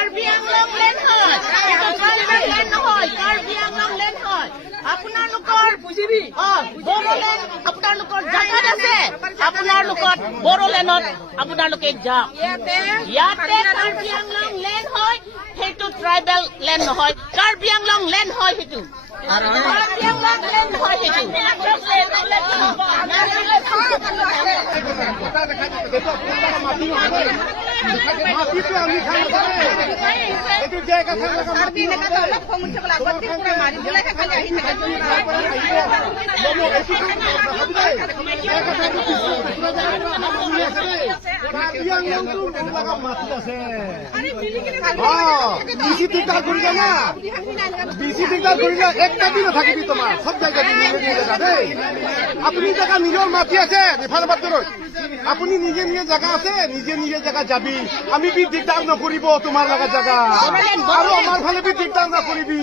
কাৰ্বি আংলং লেন হয়, এইটো ট্ৰাইবেল লেন নহয়, কাৰ্বি আংলং লেন হয়। আপোনালোকৰ বড়োলেণ্ড আপোনালোকৰ জাগাত আছে, আপোনালোকৰ বড়োলেণ্ডত আপোনালোকে যাওক। ইয়াতে কাৰ্বি আংলং লেন হয়, সেইটো ট্ৰাইবেল লেন নহয়, কাৰ্বি আংলং লেন হয় সেইটো। কাৰ্বি আংলং লেন হয় সেইটো। মাটিটো আমি খাই এইটো যে কথা মাটি মাটি আছে বেশি দিগদার করিলে না, বেশি দিগদার করিলে একটা দিনও থাকিবি তোমার সব জায়গা দেই। আপনি জায়গা নিজের মাটি আছে আপনি নিজে নিজে জায়গা আছে, নিজে নিজে জায়গা যাবি। আমি বি দিগদার নকরিব তোমার লাগা জায়গা, আর আমার ফালে বি দিগদার নকরিবি।